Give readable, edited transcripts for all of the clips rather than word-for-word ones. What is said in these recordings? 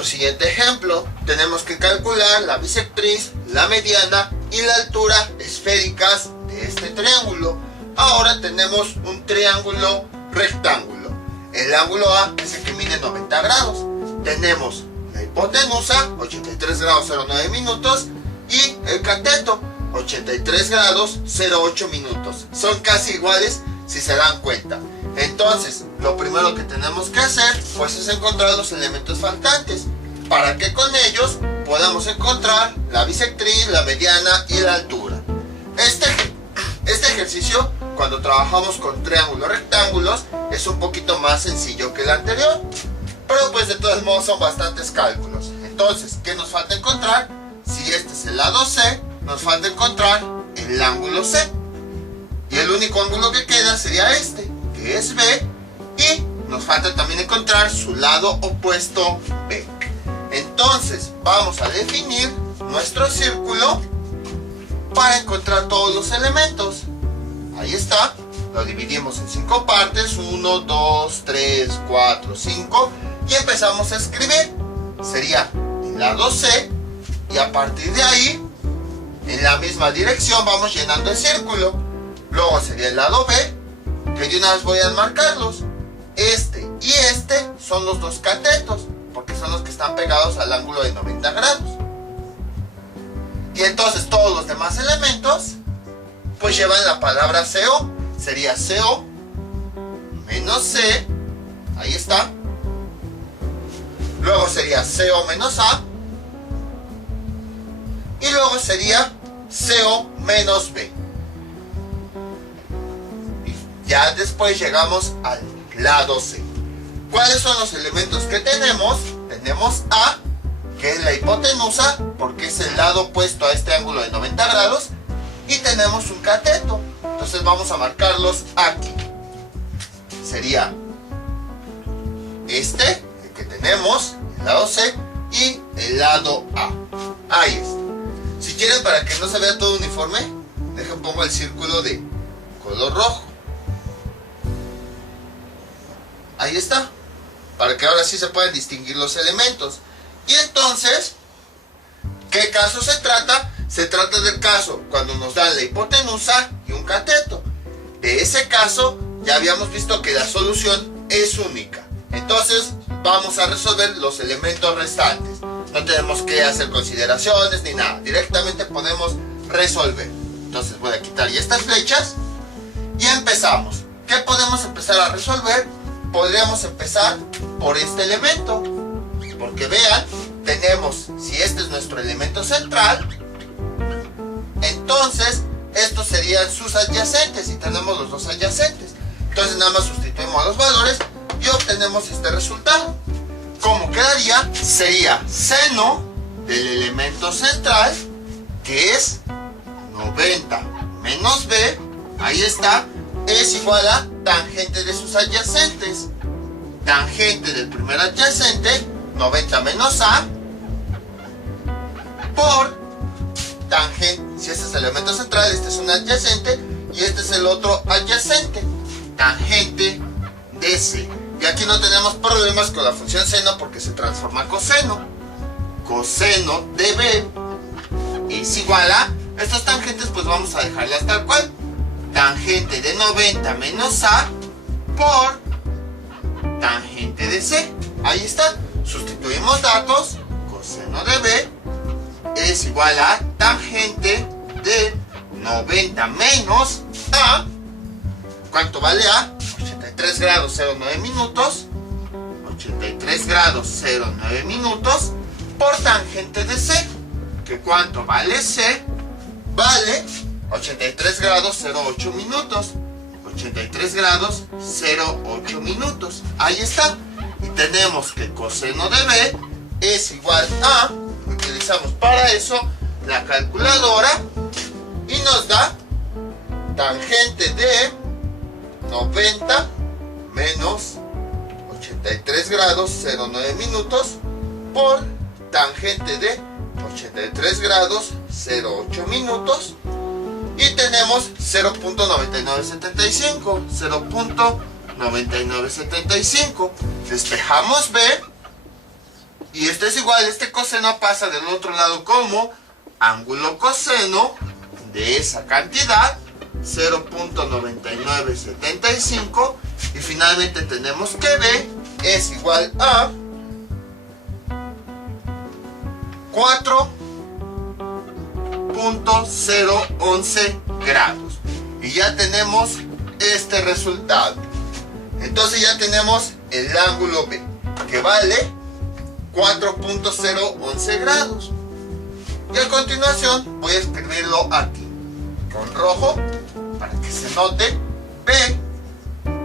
nuestro siguiente ejemplo, tenemos que calcular la bisectriz, la mediana y la altura esféricas de este triángulo. Ahora tenemos un triángulo rectángulo. El ángulo A es el que mide 90 grados. Tenemos la hipotenusa, 83 grados 09 minutos, y el cateto, 83 grados 08 minutos. Son casi iguales si se dan cuenta. Entonces, lo primero que tenemos que hacer pues es encontrar los elementos faltantes, para que con ellos podamos encontrar la bisectriz, la mediana y la altura. Este ejercicio, cuando trabajamos con triángulos rectángulos, es un poquito más sencillo que el anterior, pero pues de todos modos son bastantes cálculos. Entonces, ¿qué nos falta encontrar? Si este es el lado C, nos falta encontrar el ángulo C, y el único ángulo que queda sería este, que es B, y nos falta también encontrar su lado opuesto B. Entonces vamos a definir nuestro círculo para encontrar todos los elementos. Ahí está, lo dividimos en 5 partes, 1, 2, 3, 4, 5, y empezamos a escribir. Sería el lado C, y a partir de ahí, en la misma dirección vamos llenando el círculo. Luego sería el lado B, que de una vez voy a enmarcarlos. Este y este son los dos catetos, porque son los que están pegados al ángulo de 90 grados. Y entonces todos los demás elementos pues llevan la palabra CO. Sería CO menos C, ahí está. Luego sería CO menos A, y luego sería CO menos B. Ya después llegamos al lado C. ¿Cuáles son los elementos que tenemos? Tenemos A, que es la hipotenusa, porque es el lado opuesto a este ángulo de 90 grados. Y tenemos un cateto. Entonces vamos a marcarlos aquí. Sería este, el que tenemos, el lado C, y el lado A. Ahí está. Si quieren, para que no se vea todo uniforme, dejen pongo el círculo de color rojo. Ahí está, para que ahora sí se puedan distinguir los elementos. Y entonces, ¿qué caso se trata? Se trata del caso cuando nos dan la hipotenusa y un cateto. De ese caso, ya habíamos visto que la solución es única. Entonces, vamos a resolver los elementos restantes. No tenemos que hacer consideraciones ni nada. Directamente podemos resolver. Entonces, voy a quitar ya estas flechas y empezamos. ¿Qué podemos empezar a resolver? Podríamos empezar por este elemento, porque vean, tenemos, si este es nuestro elemento central, entonces estos serían sus adyacentes, y tenemos los dos adyacentes. Entonces nada más sustituimos los valores y obtenemos este resultado. ¿Cómo quedaría? Sería seno del elemento central, que es 90 menos B, ahí está, es igual a tangente de sus adyacentes. Tangente del primer adyacente, 90 menos A, por tangente, si este es el elemento central, este es un adyacente, y este es el otro adyacente, tangente de C. Y aquí no tenemos problemas con la función seno, porque se transforma a coseno. Coseno de B es igual a, estos tangentes pues vamos a dejarlas tal cual. Tangente de 90 menos A por tangente de C. Ahí está. Sustituimos datos. Coseno de B es igual a tangente de 90 menos A. ¿Cuánto vale A? 83 grados 09 minutos. 83 grados 09 minutos por tangente de C. ¿Que cuánto vale C? Vale 83 grados 08 minutos. 83 grados 08 minutos. Ahí está. Y tenemos que coseno de B es igual a, utilizamos para eso la calculadora, y nos da tangente de 90 menos 83 grados 09 minutos por tangente de 83 grados 08 minutos. Y tenemos 0.9975. 0.9975. Despejamos B. Y esto es igual, este coseno pasa del otro lado como ángulo coseno de esa cantidad, 0.9975. Y finalmente tenemos que B es igual a 4.011 grados. Y ya tenemos este resultado. Entonces ya tenemos el ángulo B, que vale 4.011 grados. Y a continuación voy a escribirlo aquí con rojo para que se note. B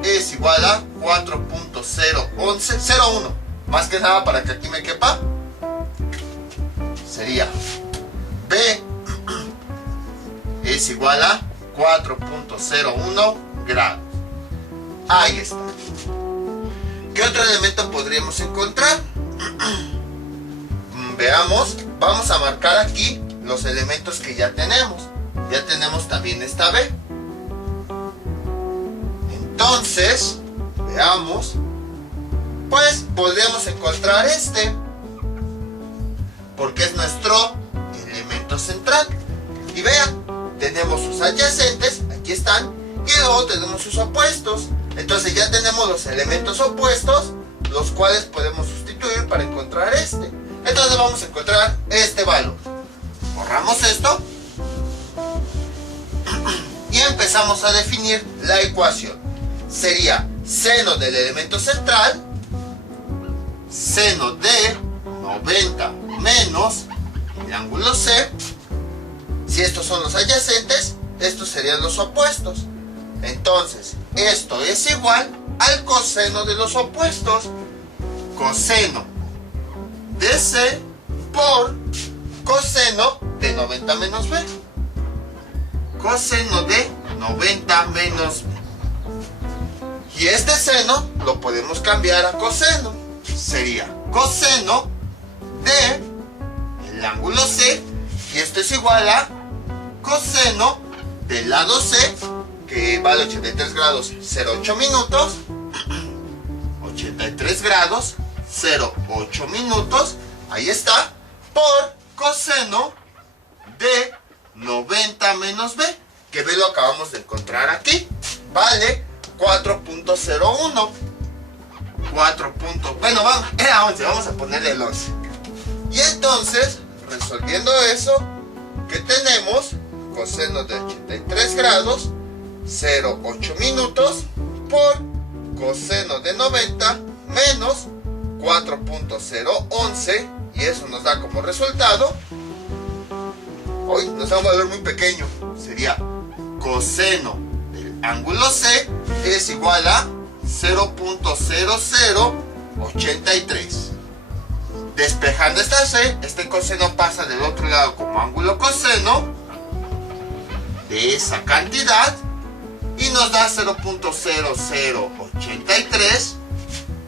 es igual a 4.01101. Más que nada para que aquí me quepa. Sería B es igual a 4.01 grados. Ahí está. ¿Qué otro elemento podríamos encontrar? Veamos, vamos a marcar aquí los elementos que ya tenemos. Ya tenemos también esta B. Entonces, veamos, pues podríamos encontrar este, porque es nuestro elemento central. Y vean, tenemos sus adyacentes, aquí están, y luego tenemos sus opuestos. Entonces ya tenemos los elementos opuestos, los cuales podemos sustituir para encontrar este. Entonces vamos a encontrar este valor. Borramos esto y empezamos a definir la ecuación. Sería seno del elemento central, seno de 90 menos el ángulo C. Si estos son los adyacentes, estos serían los opuestos. Entonces, esto es igual al coseno de los opuestos. Coseno de C por coseno de 90 menos B. Coseno de 90 menos B. Y este seno lo podemos cambiar a coseno. Sería coseno de el ángulo C. Y esto es igual a coseno del lado C, que vale 83 grados 0,8 minutos. 83 grados 0,8 minutos. Ahí está. Por coseno de 90 menos B, que B lo acabamos de encontrar aquí. Vale 4.01. Bueno, vamos, era 11, vamos a ponerle el 11. Y entonces, resolviendo eso, que tenemos coseno de 83 grados 0,8 minutos por coseno de 90 menos 4.011, y eso nos da como resultado, hoy nos da un valor muy pequeño, sería coseno del ángulo C es igual a 0.0083. Despejando esta C, este coseno pasa del otro lado como ángulo coseno de esa cantidad y nos da 0.0083,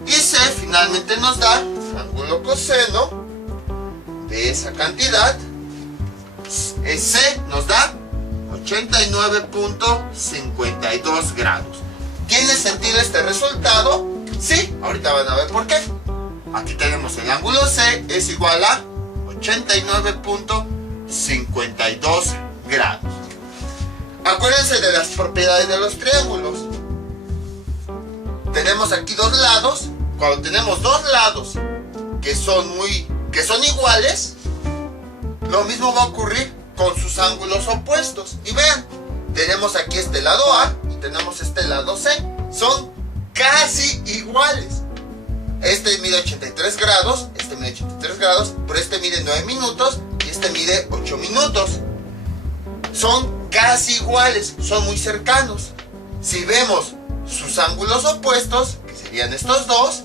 y C finalmente nos da ángulo coseno de esa cantidad. C nos da 89.52 grados. ¿Tiene sentido este resultado? Sí, ahorita van a ver por qué. Aquí tenemos el ángulo C es igual a 89.52 grados. Acuérdense de las propiedades de los triángulos. Tenemos aquí dos lados. Cuando tenemos dos lados que son iguales, lo mismo va a ocurrir con sus ángulos opuestos. Y vean, tenemos aquí este lado A y tenemos este lado C. Son casi iguales. Este mide 83 grados, este mide 83 grados, pero este mide 9 minutos y este mide 8 minutos. Son casi iguales, son muy cercanos. Si vemos sus ángulos opuestos, que serían estos dos,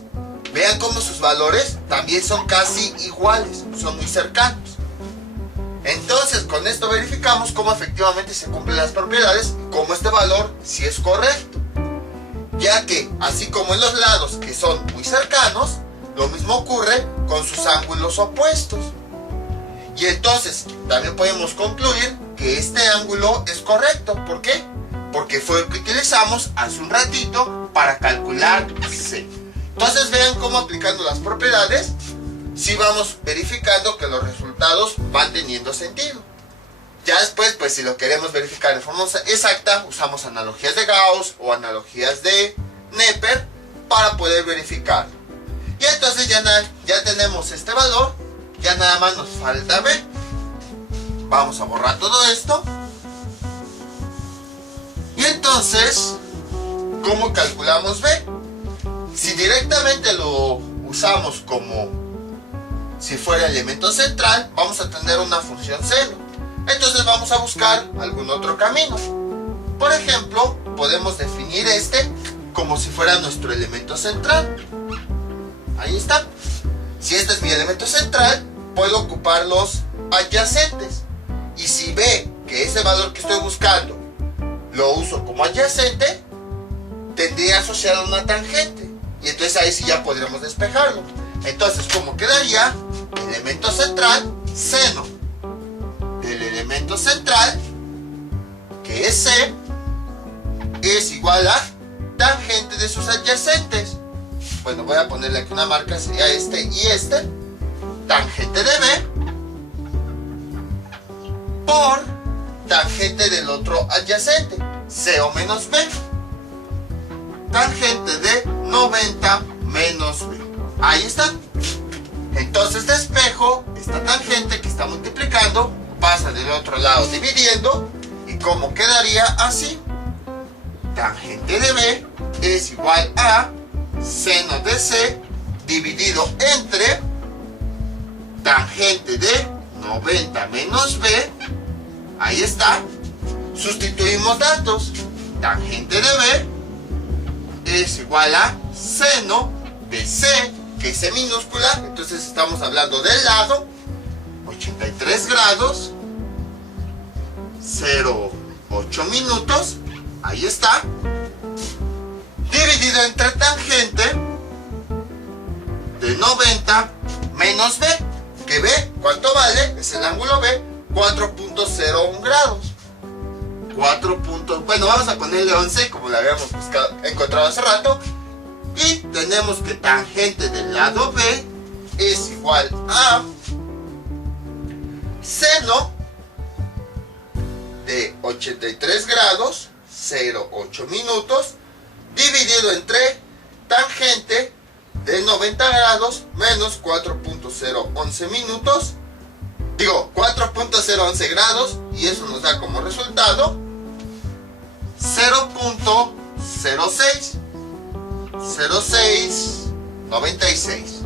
vean cómo sus valores también son casi iguales, son muy cercanos. Entonces, con esto verificamos cómo efectivamente se cumplen las propiedades y cómo este valor sí es correcto. Ya que, así como en los lados que son muy cercanos, lo mismo ocurre con sus ángulos opuestos. Y entonces, también podemos concluir que este ángulo es correcto. ¿Por qué? Porque fue el que utilizamos hace un ratito para calcular C. Entonces vean cómo, aplicando las propiedades, sí vamos verificando que los resultados van teniendo sentido. Ya después, pues si lo queremos verificar de forma exacta, usamos analogías de Gauss o analogías de Neper para poder verificar. Y entonces ya tenemos este valor, ya nada más nos falta B. Vamos a borrar todo esto. Y entonces, ¿cómo calculamos B? Si directamente lo usamos como si fuera elemento central, vamos a tener una función seno. Entonces vamos a buscar algún otro camino. Por ejemplo, podemos definir este como si fuera nuestro elemento central. Ahí está. Si este es mi elemento central, puedo ocupar los adyacentes. Y si ve que ese valor que estoy buscando lo uso como adyacente, tendría asociado una tangente. Y entonces ahí sí ya podríamos despejarlo. Entonces, ¿cómo quedaría? Elemento central, seno del elemento central, que es C, es igual a tangente de sus adyacentes. Bueno, voy a ponerle aquí una marca, sería este y este. Tangente de B por tangente del otro adyacente, CO menos B. Tangente de 90 menos B. Ahí está. Entonces despejo esta tangente que está multiplicando, pasa del otro lado dividiendo, y como quedaría así. Tangente de B es igual a seno de C dividido entre tangente de 90 menos B. Ahí está. Sustituimos datos. Tangente de B es igual a seno de C, que es C minúscula. Entonces estamos hablando del lado 83 grados 0,8 minutos. Ahí está. Dividido entre tangente de 90 menos B. Que B, ¿cuánto vale? Es el ángulo B, 4.01 grados. Bueno, vamos a ponerle 11 como lo habíamos encontrado hace rato. Y tenemos que tangente del lado B es igual a seno de 83 grados 0,8 minutos dividido entre tangente de 90 grados menos 4.011 minutos. Digo, 4.011 grados, y eso nos da como resultado 0.0696.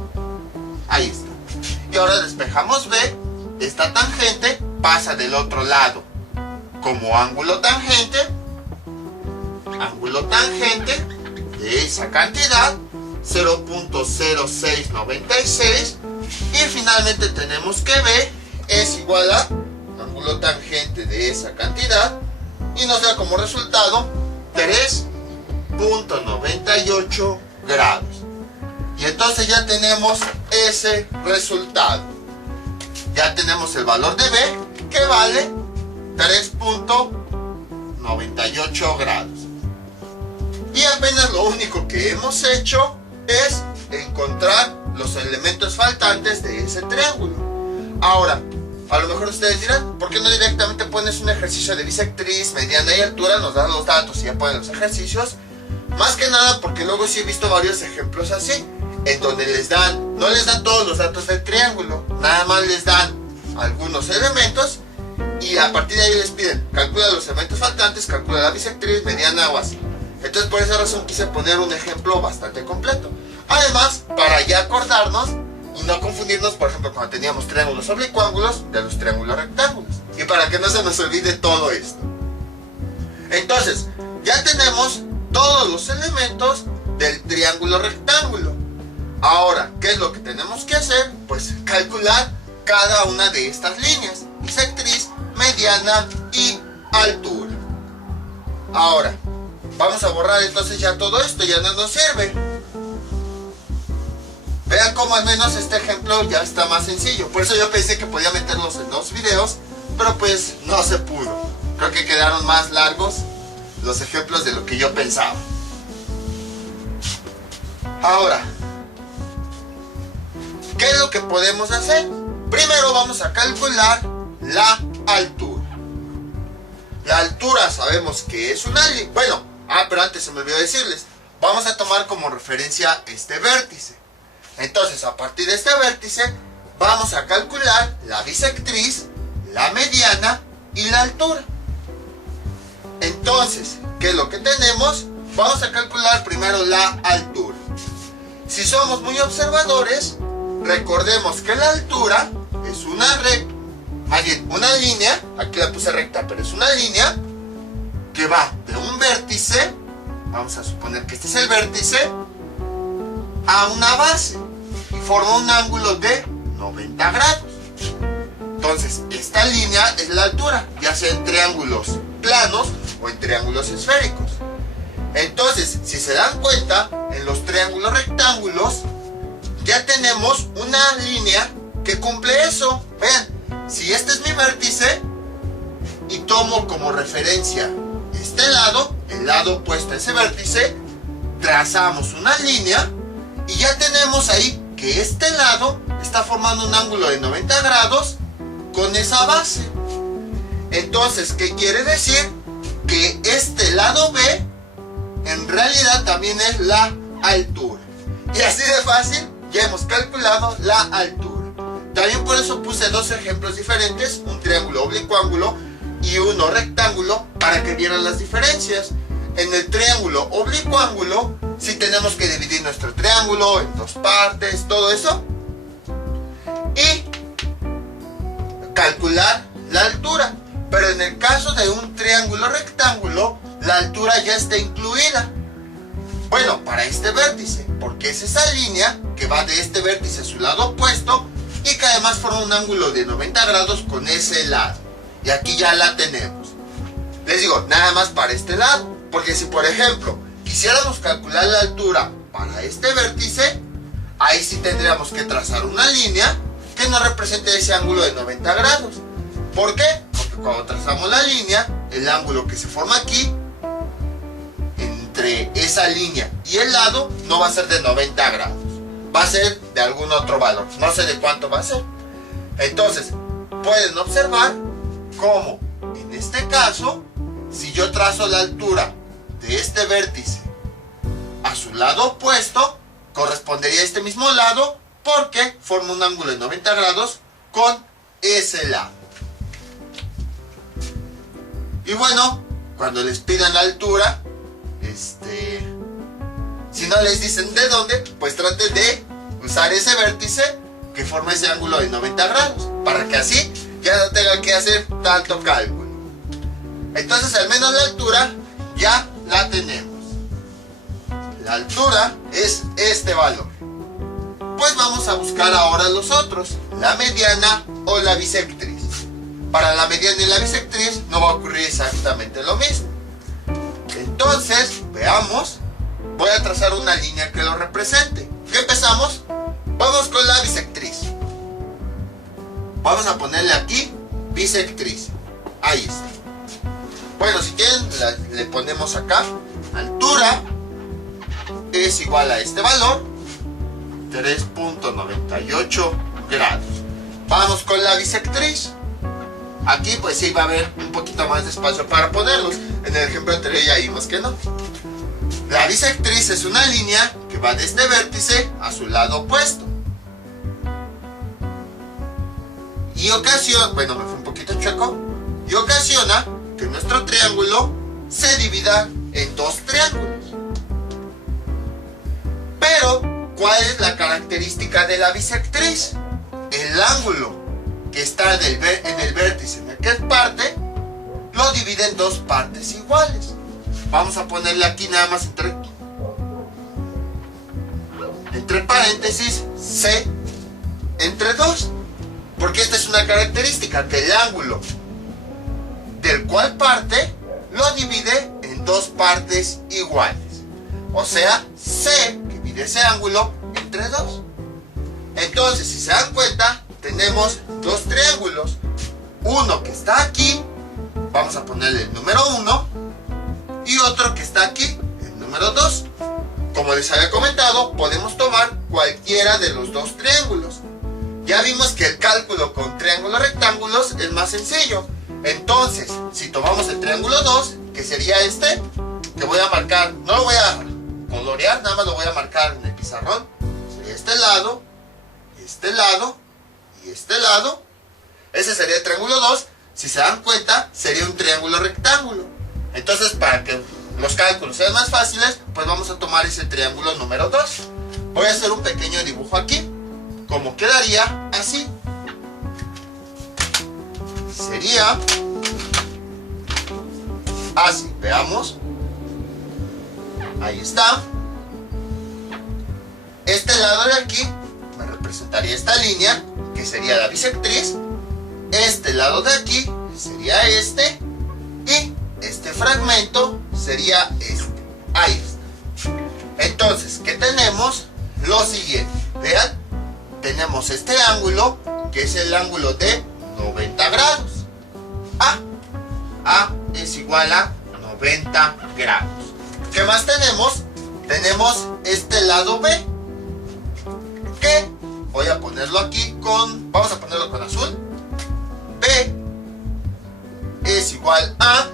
Ahí está. Y ahora despejamos B. Esta tangente pasa del otro lado como ángulo tangente de esa cantidad, 0.0696. Y finalmente tenemos que B es igual a ángulo tangente de esa cantidad, y nos da como resultado 3.98 grados. Y entonces ya tenemos ese resultado. Ya tenemos el valor de B, que vale 3.98 grados. Y apenas lo único que hemos hecho es encontrar los elementos faltantes de ese triángulo. Ahora, a lo mejor ustedes dirán, ¿por qué no directamente pones un ejercicio de bisectriz, mediana y altura? Nos dan los datos y ya ponen los ejercicios. Más que nada porque luego sí he visto varios ejemplos así, en donde no les dan todos los datos del triángulo, nada más les dan algunos elementos, y a partir de ahí les piden, calcula los elementos faltantes, calcula la bisectriz, mediana o así. Entonces por esa razón quise poner un ejemplo bastante completo. Además, para ya acordarnos y no confundirnos, por ejemplo, cuando teníamos triángulos oblicuángulos, de los triángulos rectángulos. Y para que no se nos olvide todo esto. Entonces, ya tenemos todos los elementos del triángulo rectángulo. Ahora, ¿qué es lo que tenemos que hacer? Pues calcular cada una de estas líneas: bisectriz, mediana y altura. Ahora, vamos a borrar entonces ya todo esto, ya no nos sirve. Vean cómo al menos este ejemplo ya está más sencillo. Por eso yo pensé que podía meterlos en 2 videos, pero pues no se pudo. Creo que quedaron más largos los ejemplos de lo que yo pensaba. Ahora, ¿Qué es lo que podemos hacer? Primero vamos a calcular la altura. La altura sabemos que es una línea. Bueno, pero antes se me olvidó decirles. Vamos a tomar como referencia este vértice. Entonces, a partir de este vértice, vamos a calcular la bisectriz, la mediana y la altura. Entonces, ¿qué es lo que tenemos? Vamos a calcular primero la altura. Si somos muy observadores, recordemos que la altura es una línea, aquí la puse recta, pero es una línea que va de un vértice, vamos a suponer que este es el vértice, a una base y forma un ángulo de 90 grados. Entonces, esta línea es la altura, ya sea en triángulos planos o en triángulos esféricos. Entonces, si se dan cuenta, en los triángulos rectángulos ya tenemos una línea que cumple eso. Vean, si este es mi vértice y tomo como referencia este lado, el lado opuesto a ese vértice, trazamos una línea y ya tenemos ahí que este lado está formando un ángulo de 90 grados con esa base. Entonces, ¿qué quiere decir? Que este lado B en realidad también es la altura. Y así de fácil ya hemos calculado la altura. También por eso puse dos ejemplos diferentes, un triángulo oblicuángulo y uno rectángulo, para que vieran las diferencias. En el triángulo oblicuángulo sí tenemos que dividir nuestro triángulo en dos partes, todo eso, y calcular la altura. Pero en el caso de un triángulo rectángulo, la altura ya está incluida. Bueno, para este vértice, porque es esa línea que va de este vértice a su lado opuesto y que además forma un ángulo de 90 grados con ese lado. Y aquí ya la tenemos. Les digo, nada más para este lado, porque si por ejemplo quisiéramos calcular la altura para este vértice, ahí sí tendríamos que trazar una línea que nos represente ese ángulo de 90 grados. ¿Por qué? Porque cuando trazamos la línea, el ángulo que se forma aquí entre esa línea y el lado no va a ser de 90 grados, va a ser de algún otro valor, no sé de cuánto va a ser. Entonces, pueden observar cómo en este caso, si yo trazo la altura de este vértice a su lado opuesto, correspondería a este mismo lado, porque forma un ángulo de 90 grados con ese lado. Y bueno, cuando les pidan la altura, si no les dicen de dónde, pues traten de usar ese vértice que forma ese ángulo de 90 grados, para que así ya no tengan que hacer tanto cálculo. Entonces, al menos la altura ya la tenemos. La altura es este valor. Pues vamos a buscar ahora los otros, la mediana o la bisectriz. Para la mediana y la bisectriz no va a ocurrir exactamente lo mismo. Entonces, veamos, voy a trazar una línea que lo represente. ¿Qué empezamos? Vamos con la bisectriz. Vamos a ponerle aquí bisectriz. Ahí está. Bueno, si quieren, le ponemos acá altura es igual a este valor, 3.98 grados. Vamos con la bisectriz. Aquí pues sí va a haber un poquito más de espacio para ponerlos. En el ejemplo anterior ya vimos que no. La bisectriz es una línea que va de este vértice a su lado opuesto. Y ocasiona, bueno, me fue un poquito chueco, y ocasiona que nuestro triángulo se divida en dos triángulos. Pero, ¿cuál es la característica de la bisectriz? El ángulo que está en el vértice en aquella parte lo divide en dos partes iguales. Vamos a ponerle aquí nada más entre paréntesis C entre 2, porque esta es una característica, que el ángulo del cual parte lo divide en dos partes iguales, o sea, C divide ese ángulo entre 2. Entonces, si se dan cuenta, tenemos dos triángulos, uno que está aquí, vamos a ponerle el número 1, y otro que está aquí, el número 2. Como les había comentado, podemos tomar cualquiera de los dos triángulos. Ya vimos que el cálculo con triángulos rectángulos es más sencillo. Entonces, si tomamos el triángulo 2, que sería este, que voy a marcar, no lo voy a colorear, nada más lo voy a marcar en el pizarrón. Sería este lado, este lado y este lado. Ese sería el triángulo 2. Si se dan cuenta, sería un triángulo rectángulo. Entonces, para que los cálculos sean más fáciles, pues vamos a tomar ese triángulo número 2. Voy a hacer un pequeño dibujo aquí. Como quedaría así. Sería así, veamos. Ahí está. Este lado de aquí me representaría esta línea, que sería la bisectriz. Este lado de aquí sería este. Y este fragmento sería este. Ahí está. Entonces, ¿qué tenemos? Lo siguiente. Vean, tenemos este ángulo, que es el ángulo de 90 grados. A es igual a 90 grados. ¿Qué más tenemos? Tenemos este lado B, que voy a ponerlo aquí vamos a ponerlo con azul. B es igual a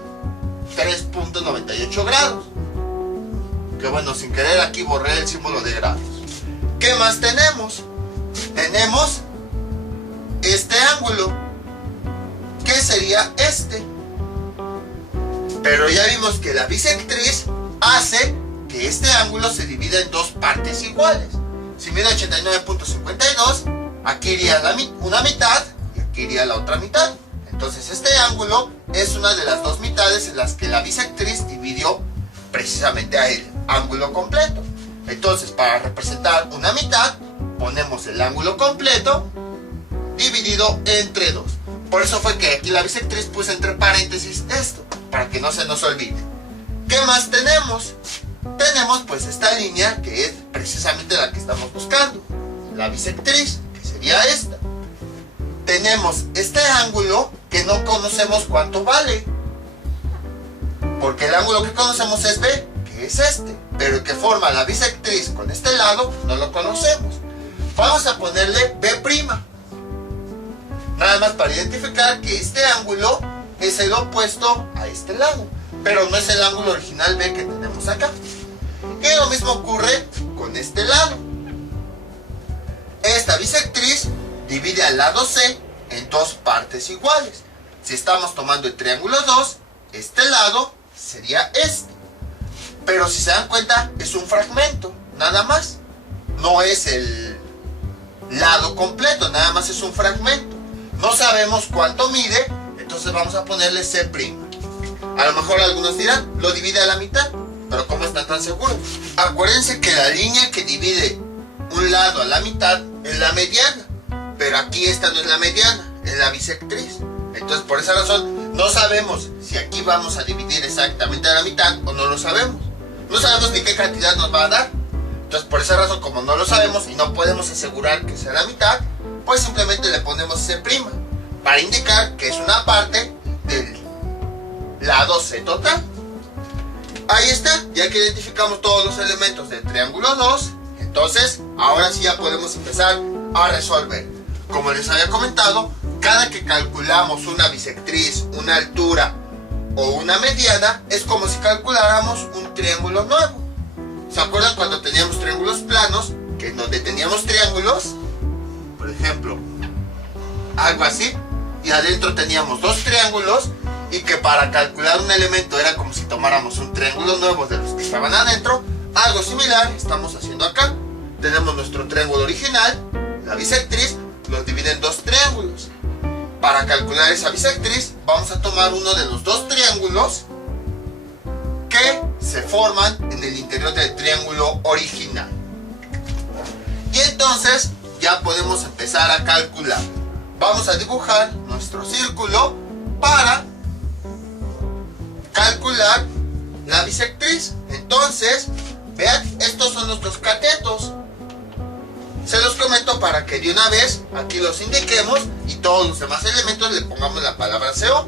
3.98 grados. Que bueno, sin querer aquí borré el símbolo de grados. ¿Qué más tenemos? Tenemos este ángulo, que sería este. Pero ya vimos que la bisectriz hace que este ángulo se divida en dos partes iguales. Si mide 89.52, aquí iría una mitad y aquí iría la otra mitad. Entonces este ángulo es una de las dos mitades en las que la bisectriz dividió precisamente a el ángulo completo. Entonces, para representar una mitad, ponemos el ángulo completo dividido entre 2. Por eso fue que aquí la bisectriz puse entre paréntesis esto, para que no se nos olvide. ¿Qué más tenemos? Tenemos pues esta línea, que es precisamente la que estamos buscando, la bisectriz, que sería esta. Tenemos este ángulo que no conocemos cuánto vale, porque el ángulo que conocemos es B, que es este, pero el que forma la bisectriz con este lado no lo conocemos. Vamos a ponerle B', nada más para identificar que este ángulo es el opuesto a este lado, pero no es el ángulo original B que tenemos acá. Y lo mismo ocurre con este lado. Esta bisectriz divide al lado C en dos partes iguales. Si estamos tomando el triángulo 2, este lado sería este. Pero si se dan cuenta, es un fragmento, nada más. No es el lado completo, nada más es un fragmento. No sabemos cuánto mide, entonces vamos a ponerle C'. A lo mejor algunos dirán, lo divide a la mitad, pero ¿cómo están tan seguros? Acuérdense que la línea que divide un lado a la mitad es la mediana, pero aquí esta no es la mediana, es la bisectriz. Entonces, por esa razón, no sabemos si aquí vamos a dividir exactamente a la mitad o no lo sabemos. No sabemos ni qué cantidad nos va a dar. Entonces, por esa razón, como no lo sabemos y no podemos asegurar que sea la mitad, pues simplemente le ponemos C' para indicar que es una parte del lado C total. Ahí está, ya que identificamos todos los elementos del triángulo 2, entonces ahora sí ya podemos empezar a resolver. Como les había comentado, cada que calculamos una bisectriz, una altura o una mediana, es como si calculáramos un triángulo nuevo. ¿Se acuerdan cuando teníamos triángulos planos? Que en donde teníamos triángulos, por ejemplo, algo así, y adentro teníamos dos triángulos, y que para calcular un elemento era como si tomáramos un triángulo nuevo de los que estaban adentro. Algo similar estamos haciendo acá. Tenemos nuestro triángulo original, la bisectriz, los divide en dos triángulos. Para calcular esa bisectriz, vamos a tomar uno de los dos triángulos que se forman en el interior del triángulo original. Y entonces ya podemos empezar a calcular. Vamos a dibujar nuestro círculo para calcular la bisectriz. Entonces, vean, estos son nuestros catetos. Se los comento para que de una vez aquí los indiquemos y todos los demás elementos le pongamos la palabra CO.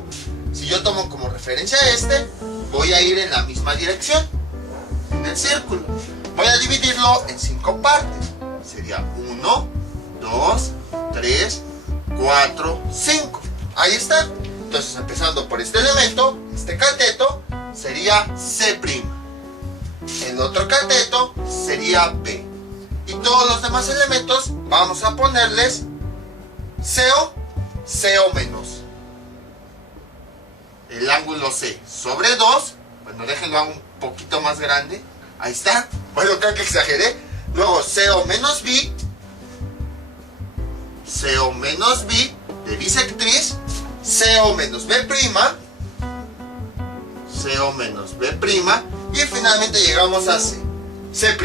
Si yo tomo como referencia este, voy a ir en la misma dirección, en el círculo. Voy a dividirlo en 5 partes. Sería 1, 2, 3, 4, 5. Ahí está. Entonces, empezando por este elemento, este cateto sería C'. El otro cateto sería B. Y todos los demás elementos vamos a ponerles CO menos. El ángulo C sobre 2. Bueno, déjenlo un poquito más grande. Ahí está. Bueno, creo que exageré. Luego CO menos B. CO menos B de bisectriz. CO menos B'. CO menos B'. Y finalmente llegamos a C. C'.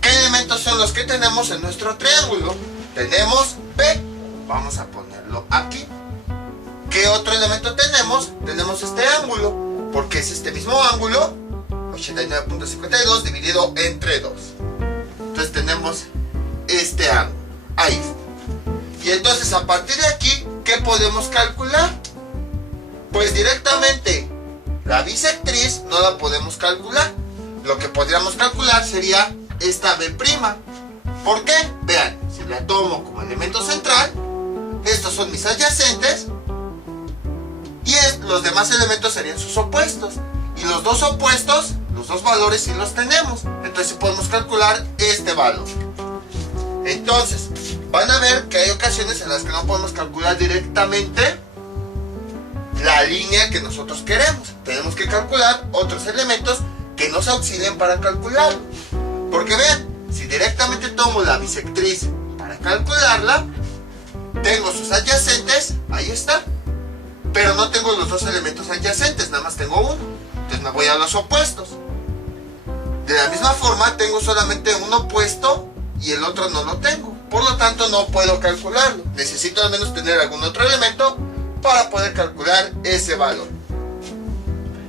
¿Qué elementos son los que tenemos en nuestro triángulo? Tenemos B. Vamos a ponerlo aquí. ¿Qué otro elemento tenemos? Tenemos este ángulo, porque es este mismo ángulo, 89.52 dividido entre 2. Entonces tenemos este ángulo. Ahí está. Y entonces a partir de aquí, ¿qué podemos calcular? Pues directamente la bisectriz no la podemos calcular. Lo que podríamos calcular sería esta B'. ¿Por qué? Vean, si la tomo como elemento central, estos son mis adyacentes y los demás elementos serían sus opuestos. Y los dos opuestos, los dos valores sí los tenemos. Entonces sí podemos calcular este valor. Entonces, van a ver que hay ocasiones en las que no podemos calcular directamente la línea que nosotros queremos. Tenemos que calcular otros elementos que nos auxilien para calcularlo. Porque vean, si directamente tomo la bisectriz para calcularla, tengo sus adyacentes, ahí está, pero no tengo los dos elementos adyacentes, nada más tengo uno. Entonces me voy a los opuestos. De la misma forma, tengo solamente un opuesto y el otro no lo tengo. Por lo tanto, no puedo calcularlo. Necesito al menos tener algún otro elemento para poder calcular ese valor.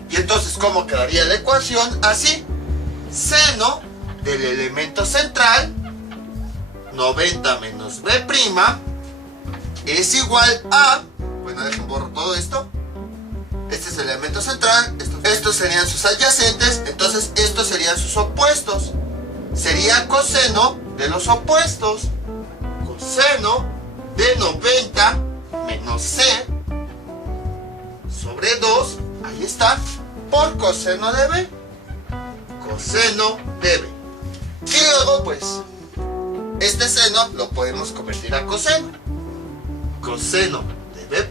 Y entonces, ¿cómo quedaría la ecuación? Así: seno del elemento central, 90 menos B', es igual a... Bueno, dejen borrar todo esto. Este es el elemento central, estos serían sus adyacentes, entonces estos serían sus opuestos. Sería coseno de los opuestos. Coseno de 90 menos C sobre 2, ahí está, por coseno de B. Coseno de B. Y luego, pues, este seno lo podemos convertir a coseno. Coseno de B'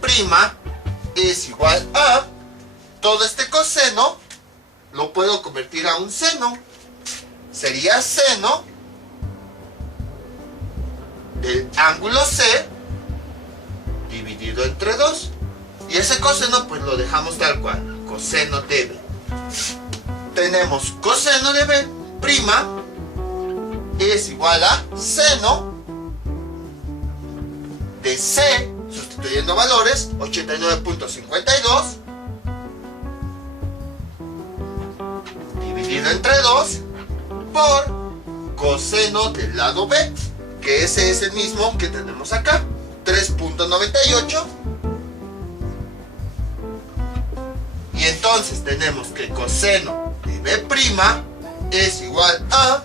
es igual a... Todo este coseno lo puedo convertir a un seno. Sería seno del ángulo C dividido entre 2. Y ese coseno pues lo dejamos tal cual. Coseno de B. Tenemos coseno de B' es igual a seno de C, sustituyendo valores, 89.52 dividido entre 2 por coseno del lado B, que ese es el mismo que tenemos acá, 3.98. Y entonces tenemos que coseno de B' es igual a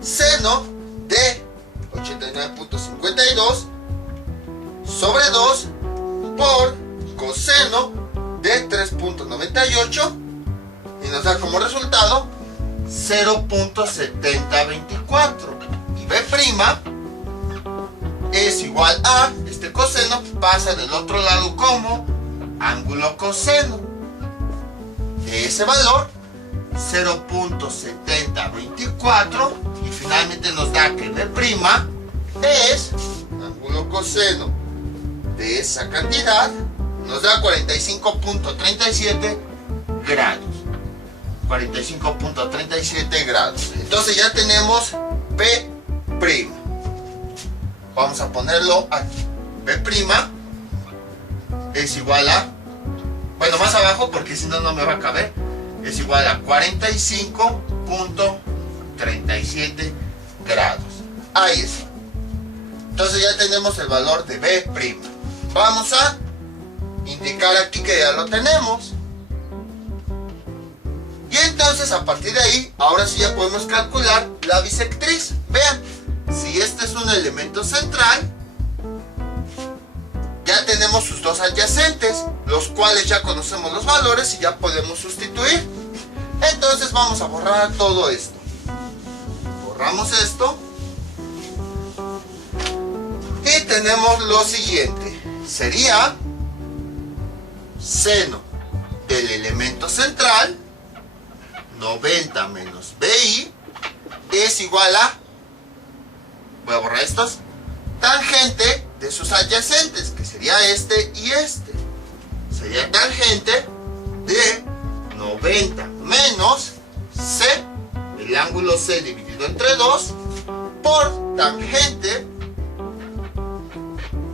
seno de 89.52 sobre 2 por coseno de 3.98 y nos da como resultado 0.7024. Y B' es igual a, este coseno pasa del otro lado como ángulo coseno de ese valor, 0.7024, y finalmente nos da que B' es ángulo coseno de esa cantidad, nos da 45.37 grados. 45.37 grados. Entonces ya tenemos B'. Vamos a ponerlo aquí. B' es igual a, bueno, más abajo porque si no, no me va a caber. Es igual a 45.37 grados. Ahí está. Entonces ya tenemos el valor de B'. Vamos a indicar aquí que ya lo tenemos. Y entonces a partir de ahí, ahora sí ya podemos calcular la bisectriz. Vean, si este es un elemento central, ya tenemos sus dos adyacentes, los cuales ya conocemos los valores y ya podemos sustituir. Entonces vamos a borrar todo esto. Borramos esto. Y tenemos lo siguiente. Sería seno del elemento central, 90 menos BI, es igual a, voy a borrar estos, tangente de sus adyacentes, que sería este y este. Sería tangente de 90 menos C, el ángulo C dividido entre 2, por tangente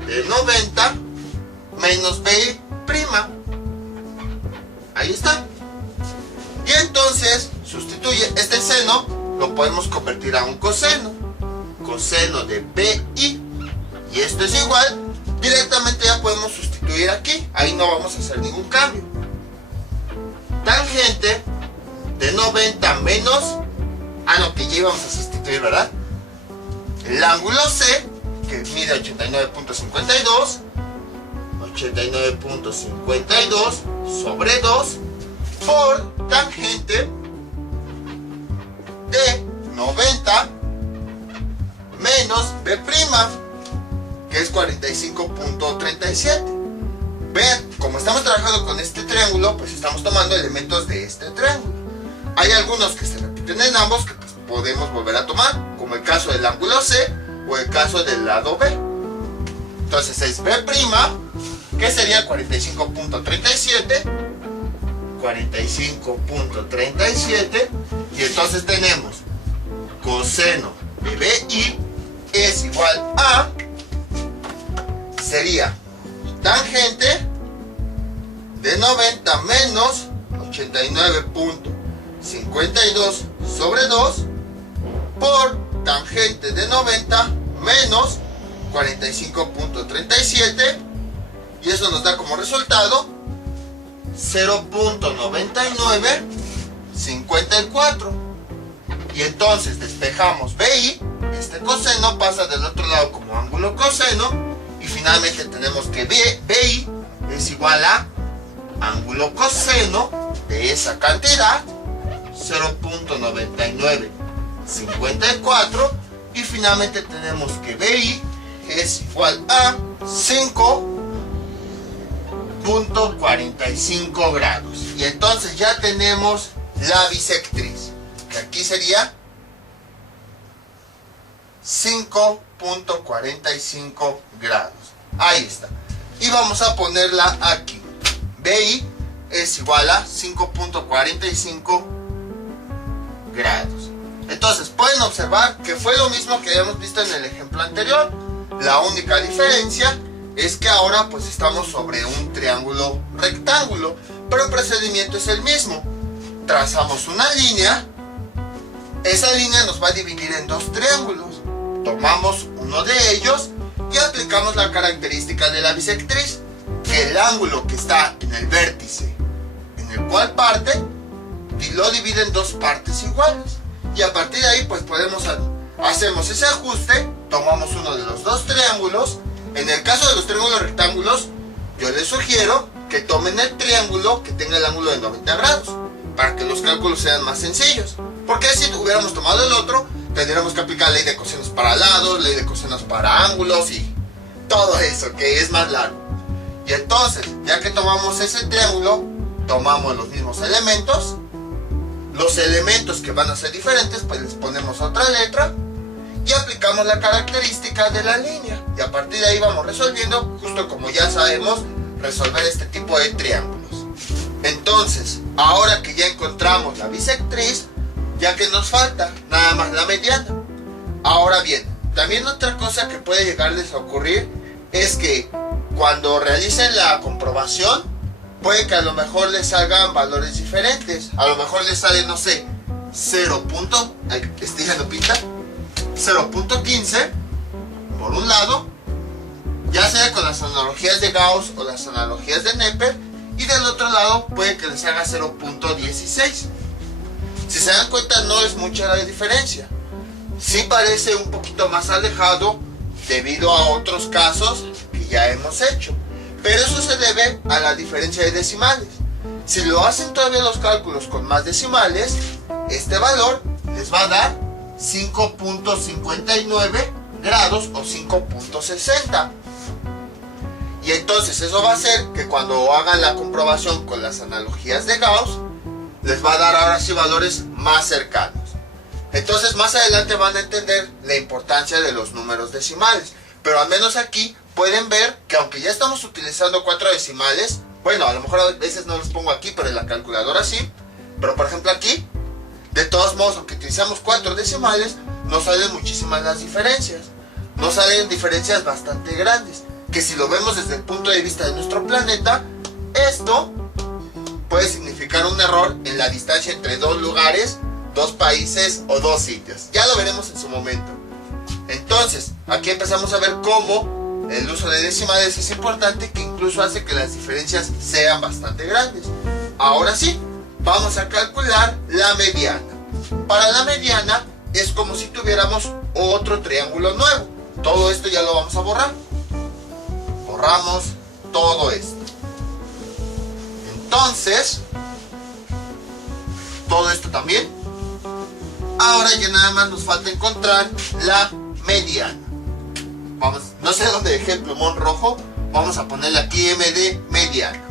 de 90 menos BI'. Ahí está. Y entonces sustituye este seno, lo podemos convertir a un coseno. Coseno de BI. Y esto es igual. Directamente ya podemos sustituir aquí. Ahí no vamos a hacer ningún cambio. Tangente de 90 menos... no, que ya íbamos a sustituir, ¿verdad? El ángulo C, que mide 89.52. 89.52 sobre 2 por tangente de 90 menos B', que es 45.37. Vean, como estamos trabajando con este triángulo, pues estamos tomando elementos de este triángulo. Hay algunos que se repiten en ambos que pues podemos volver a tomar, como el caso del ángulo C o el caso del lado B. Entonces es B', que sería 45.37, 45.37, y entonces tenemos coseno de BI es igual a, sería tangente de 90 menos 89.52 sobre 2 por tangente de 90 menos 45.37, y eso nos da como resultado 0.9954. Y entonces despejamos BI, este coseno pasa del otro lado como ángulo coseno, y finalmente tenemos que BI es igual a ángulo coseno de esa cantidad, 0.9954, y finalmente tenemos que BI es igual a 5.45 grados. Y entonces ya tenemos la bisectriz, que aquí sería 5.45 grados. Ahí está. Y vamos a ponerla aquí. BI es igual a 5.45 grados. Entonces pueden observar que fue lo mismo que habíamos visto en el ejemplo anterior. La única diferencia es que ahora pues estamos sobre un triángulo rectángulo, pero el procedimiento es el mismo. Trazamos una línea, esa línea nos va a dividir en dos triángulos. Tomamos uno de ellos y aplicamos la característica de la bisectriz, que el ángulo que está en el vértice en el cual parte lo divide en dos partes iguales, y a partir de ahí pues hacemos ese ajuste, tomamos uno de los dos triángulos. En el caso de los triángulos rectángulos, yo les sugiero que tomen el triángulo que tenga el ángulo de 90 grados, para que los cálculos sean más sencillos. Porque si hubiéramos tomado el otro, tendríamos que aplicar ley de cosenos para lados, ley de cosenos para ángulos y todo eso, que es más largo. Y entonces, ya que tomamos ese triángulo, tomamos los mismos elementos. Los elementos que van a ser diferentes, pues les ponemos otra letra y aplicamos la característica de la línea. Y a partir de ahí vamos resolviendo, justo como ya sabemos resolver este tipo de triángulos. Entonces, ahora que ya encontramos la bisectriz, ya que nos falta nada más la mediana. Ahora bien, también otra cosa que puede llegarles a ocurrir es que cuando realicen la comprobación, puede que a lo mejor les salgan valores diferentes. A lo mejor les sale, no sé, 0.15 por un lado, ya sea con las analogías de Gauss o las analogías de Neper, y del otro lado puede que les haga 0.16. Si se dan cuenta, no es mucha la diferencia. sí parece un poquito más alejado debido a otros casos que ya hemos hecho. Pero eso se debe a la diferencia de decimales. Si lo hacen todavía los cálculos con más decimales, este valor les va a dar 5.59 grados o 5.60. Y entonces eso va a hacer que cuando hagan la comprobación con las analogías de Gauss, les va a dar ahora sí valores más cercanos. Entonces más adelante van a entender la importancia de los números decimales. Pero al menos aquí pueden ver que aunque ya estamos utilizando 4 decimales, bueno, a lo mejor a veces no los pongo aquí, pero en la calculadora sí. Pero por ejemplo aquí, de todos modos, aunque utilizamos 4 decimales, nos salen muchísimas las diferencias. Nos salen diferencias bastante grandes, que si lo vemos desde el punto de vista de nuestro planeta, esto puede significar un error en la distancia entre dos lugares, dos países o dos sitios. Ya lo veremos en su momento. Entonces, aquí empezamos a ver cómo el uso de decimales es importante, que incluso hace que las diferencias sean bastante grandes. Ahora sí, vamos a calcular la mediana. Para la mediana es como si tuviéramos otro triángulo nuevo. Todo esto ya lo vamos a borrar. Borramos todo esto. Entonces, todo esto también. Ahora ya nada más nos falta encontrar la mediana. Vamos, no sé dónde dejé el plumón rojo. Vamos a ponerle aquí M de mediana.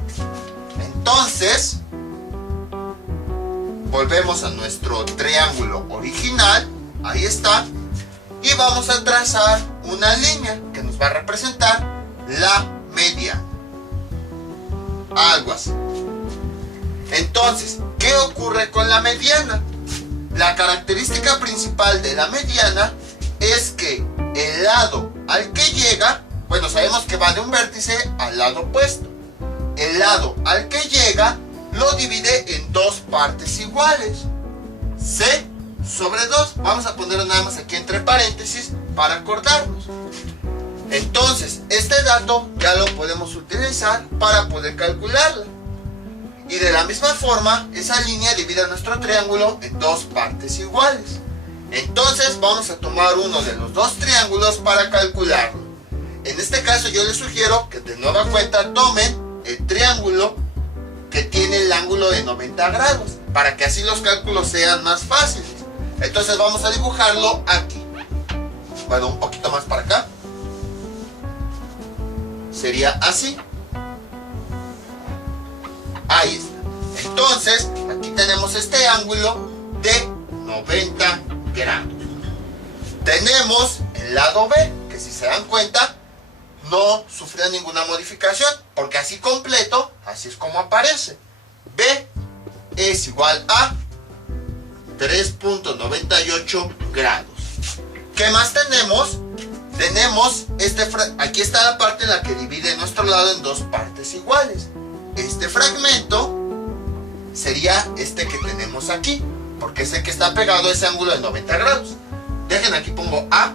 Entonces, volvemos a nuestro triángulo original. Ahí está. Y vamos a trazar una línea que nos va a representar la mediana. Algo así. Entonces, ¿qué ocurre con la mediana? La característica principal de la mediana es que el lado al que llega, bueno, sabemos que va de un vértice al lado opuesto. El lado al que llega lo divide en dos partes iguales. C sobre 2. Vamos a ponerlo nada más aquí entre paréntesis para acordarnos. Entonces, este dato ya lo podemos utilizar para poder calcularla. Y de la misma forma, esa línea divide nuestro triángulo en dos partes iguales. Entonces, vamos a tomar uno de los dos triángulos para calcularlo. En este caso, yo les sugiero que de nueva cuenta tomen el triángulo que tiene el ángulo de 90 grados, para que así los cálculos sean más fáciles. Entonces, vamos a dibujarlo aquí. Bueno, un poquito más para acá. Sería así. Ahí está. Entonces, aquí tenemos este ángulo de 90 grados. Tenemos el lado B, que si se dan cuenta, no sufrió ninguna modificación, porque así completo, así es como aparece. B es igual a 3.98 grados. ¿Qué más tenemos? Tenemos aquí está la parte en la que divide nuestro lado en dos partes iguales. Este fragmento sería este que tenemos aquí, porque es el que está pegado a ese ángulo de 90 grados. Dejen aquí, pongo A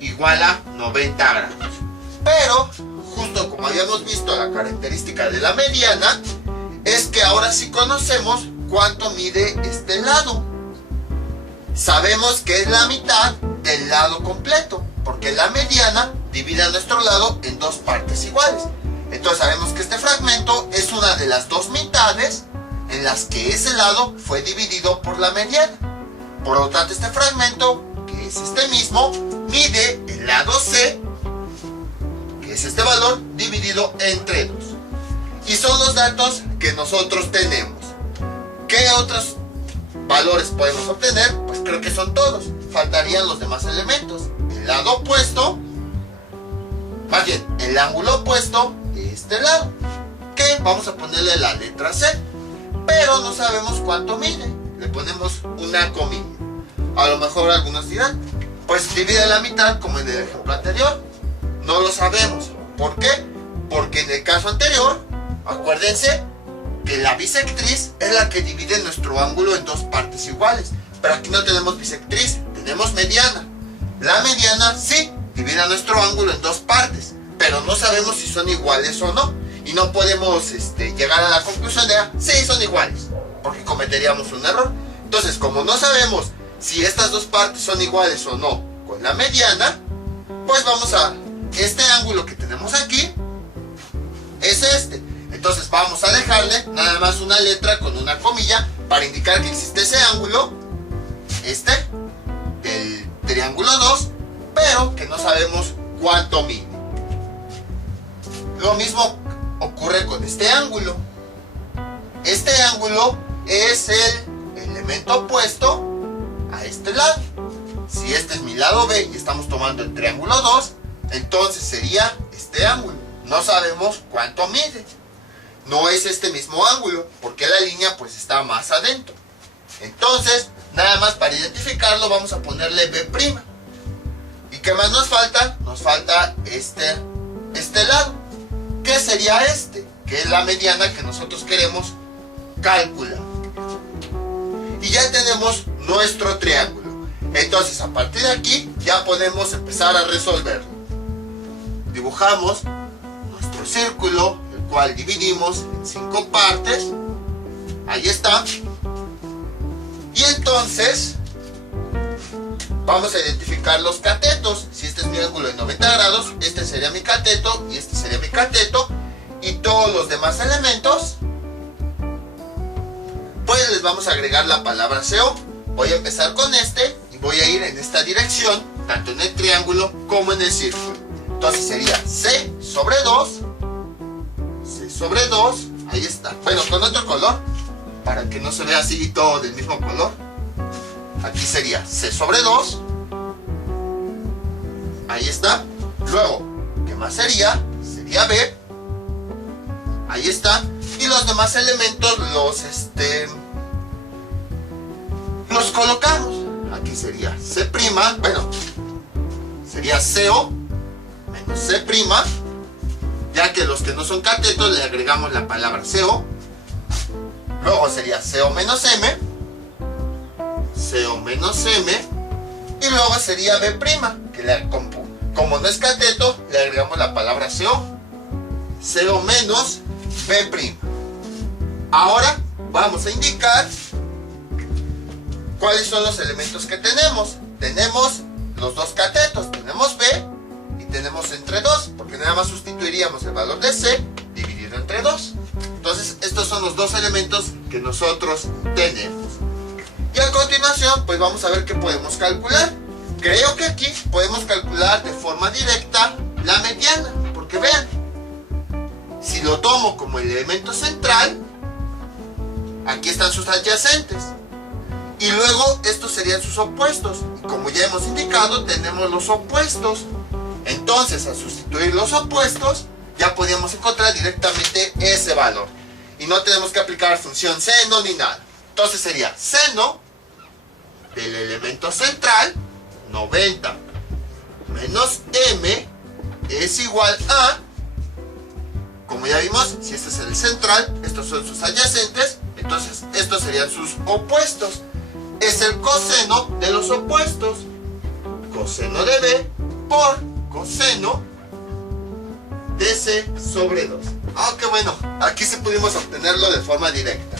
igual a 90 grados. Pero, justo como habíamos visto la característica de la mediana, es que ahora sí conocemos cuánto mide este lado. Sabemos que es la mitad del lado completo, porque la mediana divide a nuestro lado en dos partes iguales. Entonces sabemos que este fragmento es una de las dos mitades en las que ese lado fue dividido por la mediana. Por lo tanto, este fragmento, que es este mismo, mide el lado C, que es este valor, dividido entre 2. Y son los datos que nosotros tenemos. ¿Qué otros valores podemos obtener? Pues creo que son todos. Faltarían los demás elementos. El lado opuesto, más bien, el ángulo opuesto de este lado, que vamos a ponerle la letra C. Pero no sabemos cuánto mide. Le ponemos una comilla. A lo mejor algunos dirán, pues divide la mitad como en el ejemplo anterior. No lo sabemos. ¿Por qué? Porque en el caso anterior, acuérdense que la bisectriz es la que divide nuestro ángulo en dos partes iguales. Pero aquí no tenemos bisectriz, tenemos mediana. La mediana sí divide nuestro ángulo en dos partes, pero no sabemos si son iguales o no. Y no podemos llegar a la conclusión de sí, son iguales, porque cometeríamos un error. Entonces, como no sabemos si estas dos partes son iguales o no con la mediana, pues vamos a, este ángulo que tenemos aquí es este. Entonces vamos a dejarle nada más una letra con una comilla para indicar que existe ese ángulo, el triángulo 2, pero que no sabemos cuánto mide. Lo mismo ocurre con este ángulo. Este ángulo es el elemento opuesto a este lado. Si este es mi lado B y estamos tomando el triángulo 2, entonces sería este ángulo. No sabemos cuánto mide. No es este mismo ángulo, porque la línea pues está más adentro. Entonces, nada más para identificarlo vamos a ponerle B'. ¿Y qué más nos falta? Nos falta este lado. ¿Qué sería este? Que es la mediana que nosotros queremos calcular. Y ya tenemos nuestro triángulo. Entonces, a partir de aquí ya podemos empezar a resolverlo. Dibujamos nuestro círculo, el cual dividimos en 5 partes. Ahí está. Y entonces vamos a identificar los catetos. Si este es mi ángulo de 90 grados, este sería mi cateto y este sería mi cateto. Y todos los demás elementos, pues les vamos a agregar la palabra CO. Voy a empezar con este y voy a ir en esta dirección, tanto en el triángulo como en el círculo. Entonces sería C sobre 2, C sobre 2, ahí está. Bueno, con otro color, para que no se vea así todo del mismo color. Aquí sería C sobre 2, ahí está. Luego, ¿qué más sería? Sería B, ahí está. Y los demás elementos los colocamos. Aquí sería C', bueno, sería CO menos C', ya que los que no son catetos le agregamos la palabra CO. Luego sería CO menos M, CO menos M, y luego sería B', que como no es cateto, le agregamos la palabra CO, CO menos B'. Ahora vamos a indicar cuáles son los elementos que tenemos. Tenemos los dos catetos, tenemos B y tenemos entre 2, porque nada más sustituiríamos el valor de C dividido entre 2. Entonces estos son los dos elementos que nosotros tenemos. Y a continuación pues vamos a ver qué podemos calcular. Creo que aquí podemos calcular de forma directa la mediana, porque vean, si lo tomo como el elemento central, aquí están sus adyacentes. Y luego estos serían sus opuestos. Y como ya hemos indicado, tenemos los opuestos. Entonces, al sustituir los opuestos, ya podíamos encontrar directamente ese valor. Y no tenemos que aplicar función seno ni nada. Entonces sería seno del elemento central, 90 menos m, es igual a, como ya vimos, si este es el central, estos son sus adyacentes, entonces estos serían sus opuestos. Es el coseno de los opuestos. Coseno de B por coseno de C sobre 2. Aunque bueno, aquí sí pudimos obtenerlo de forma directa.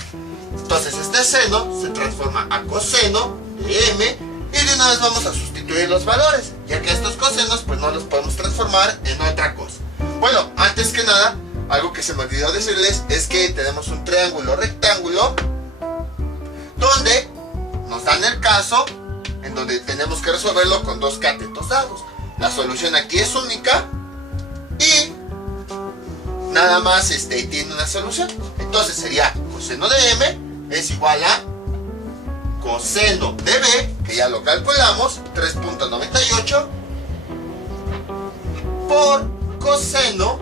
Entonces este seno se transforma a coseno de M y de una vez vamos a sustituir los valores, ya que estos cosenos pues no los podemos transformar en otra cosa. Bueno, antes que nada, algo que se me olvidó decirles es que tenemos un triángulo rectángulo donde nos dan el caso en donde tenemos que resolverlo con dos catetos dados. La solución aquí es única y nada más tiene una solución. Entonces sería coseno de M es igual a coseno de B, que ya lo calculamos, 3.98, por coseno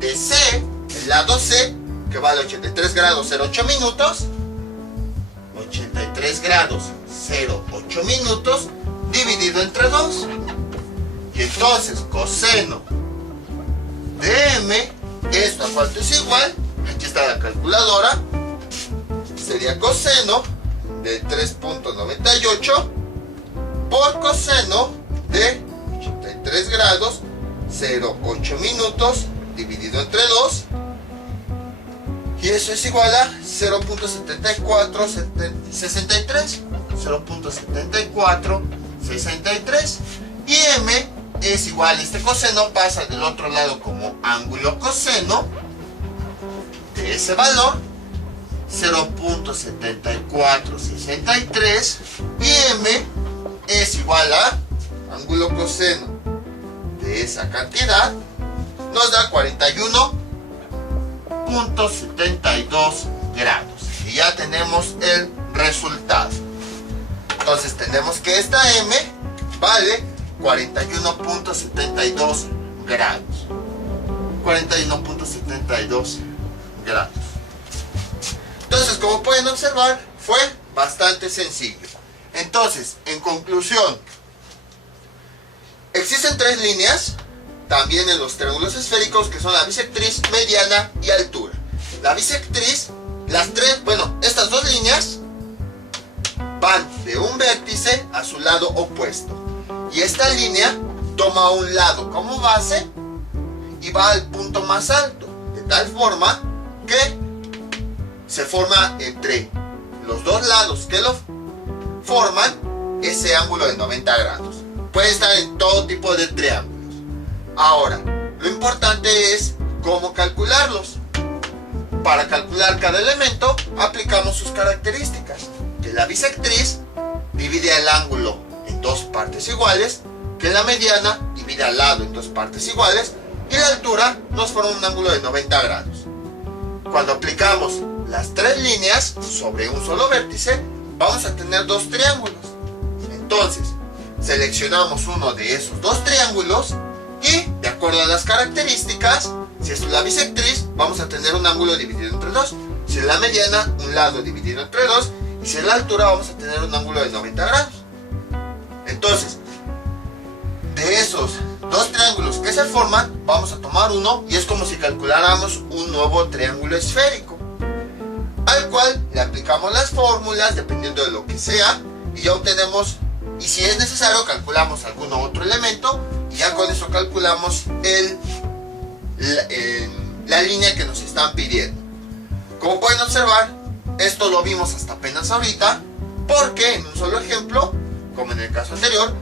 de C, el lado C, que vale 83 grados 0,8 minutos, 83 grados 0,8 minutos dividido entre 2. Y entonces coseno de M, esto a cuánto es igual, aquí está la calculadora, sería coseno de 3.98 por coseno de 83 grados 0,8 minutos dividido entre 2, y eso es igual a 0.7463. 0.7463 y m es igual, este coseno pasa del otro lado como ángulo coseno de ese valor 0.7463 y m es igual a ángulo coseno de esa cantidad, nos da 41.72 grados y ya tenemos el resultado. Entonces tenemos que esta m vale 41.72 grados. 41.72 grados. Entonces, como pueden observar, fue bastante sencillo. Entonces, en conclusión, existen tres líneas también en los triángulos esféricos, que son la bisectriz, mediana y altura. La bisectriz, estas dos líneas van de un vértice a su lado opuesto. Y esta línea toma un lado como base y va al punto más alto, de tal forma que se forma entre los dos lados que lo forman ese ángulo de 90 grados. Puede estar en todo tipo de triángulos. Ahora, lo importante es cómo calcularlos. Para calcular cada elemento, aplicamos sus características. Que la bisectriz divide el ángulo en dos partes iguales, que la mediana divide al lado en dos partes iguales, y la altura nos forma un ángulo de 90 grados. Cuando aplicamos las tres líneas sobre un solo vértice, vamos a tener dos triángulos. Entonces, seleccionamos uno de esos dos triángulos y, de acuerdo a las características, si es la bisectriz, vamos a tener un ángulo dividido entre dos. Si es la mediana, un lado dividido entre dos. Y si es la altura, vamos a tener un ángulo de 90 grados. Entonces, de esos dos triángulos que se forman, vamos a tomar uno y es como si calculáramos un nuevo triángulo esférico, al cual le aplicamos las fórmulas dependiendo de lo que sea y ya obtenemos, y si es necesario calculamos algún otro elemento y ya con eso calculamos la línea que nos están pidiendo. Como pueden observar, esto lo vimos hasta apenas ahorita, porque en un solo ejemplo, como en el caso anterior,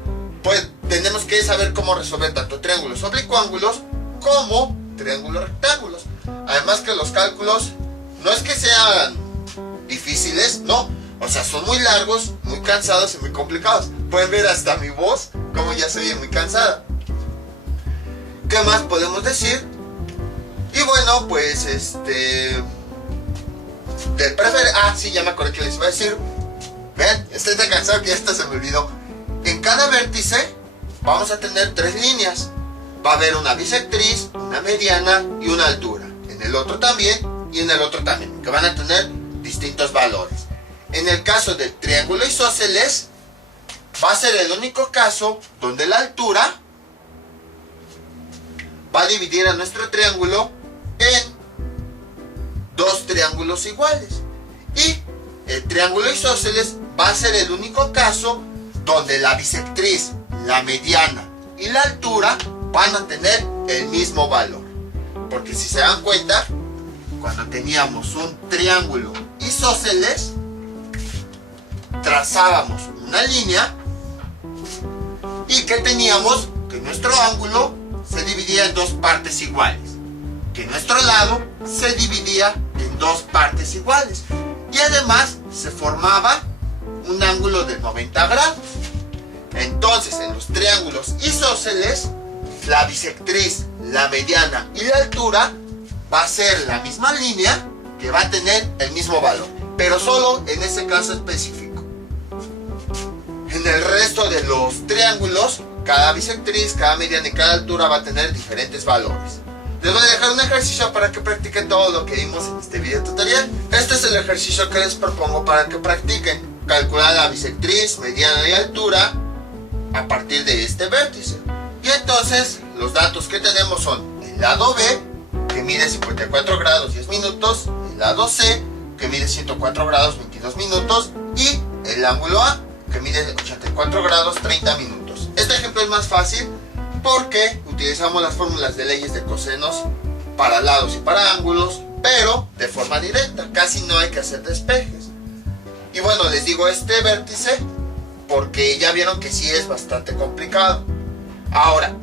pues tenemos que saber cómo resolver tanto triángulos oblicuángulos como triángulos rectángulos. Además que los cálculos no es que sean difíciles, no, o sea, son muy largos, muy cansados y muy complicados. Pueden ver hasta mi voz como ya se oye muy cansada. ¿Qué más podemos decir? Y bueno, pues sí, ya me acordé que les iba a decir. Vean, estoy tan cansado que ya hasta se me olvidó. En cada vértice vamos a tener tres líneas. Va a haber una bisectriz, una mediana y una altura. En el otro también y en el otro también, que van a tener distintos valores. En el caso del triángulo isósceles, va a ser el único caso donde la altura va a dividir a nuestro triángulo en dos triángulos iguales. Y el triángulo isósceles va a ser el único caso donde la bisectriz, la mediana y la altura van a tener el mismo valor. Porque si se dan cuenta, cuando teníamos un triángulo isósceles, trazábamos una línea y que teníamos que nuestro ángulo se dividía en dos partes iguales, que nuestro lado se dividía en dos partes iguales y además se formaba un ángulo de 90 grados. Entonces, en los triángulos isósceles, la bisectriz, la mediana y la altura va a ser la misma línea que va a tener el mismo valor, pero solo en ese caso específico. En el resto de los triángulos, cada bisectriz, cada mediana y cada altura va a tener diferentes valores. Les voy a dejar un ejercicio para que practiquen todo lo que vimos en este video tutorial. Este es el ejercicio que les propongo para que practiquen. Calcular la bisectriz, mediana y altura a partir de este vértice. Y entonces los datos que tenemos son el lado B, que mide 54 grados 10 minutos, el lado C, que mide 104 grados 22 minutos, y el ángulo A, que mide 84 grados 30 minutos. Este ejemplo es más fácil porque utilizamos las fórmulas de leyes de cosenos para lados y para ángulos, pero de forma directa, casi no hay que hacer despejes. Y bueno, les digo, este vértice porque ya vieron que sí es bastante complicado. Ahora,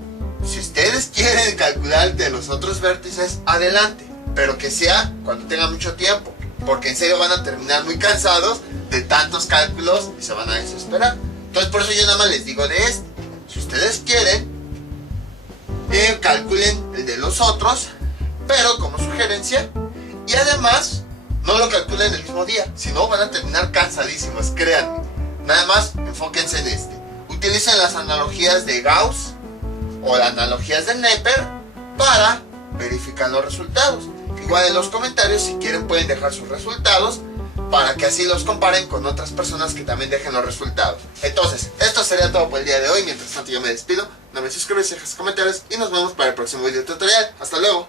si ustedes quieren calcular de los otros vértices, adelante, pero que sea cuando tengan mucho tiempo, porque en serio van a terminar muy cansados de tantos cálculos y se van a desesperar. Entonces por eso yo nada más les digo de este. Si ustedes quieren, calculen el de los otros, pero como sugerencia, y además no lo calculen el mismo día, si no van a terminar cansadísimos, créanme. Nada más enfóquense en este. Utilicen las analogías de Gauss o las analogías de Neper para verificar los resultados. Igual en los comentarios, si quieren, pueden dejar sus resultados para que así los comparen con otras personas que también dejen los resultados. Entonces, esto sería todo por el día de hoy. Mientras tanto, yo me despido. No me suscribes, dejas comentarios y nos vemos para el próximo video tutorial. Hasta luego.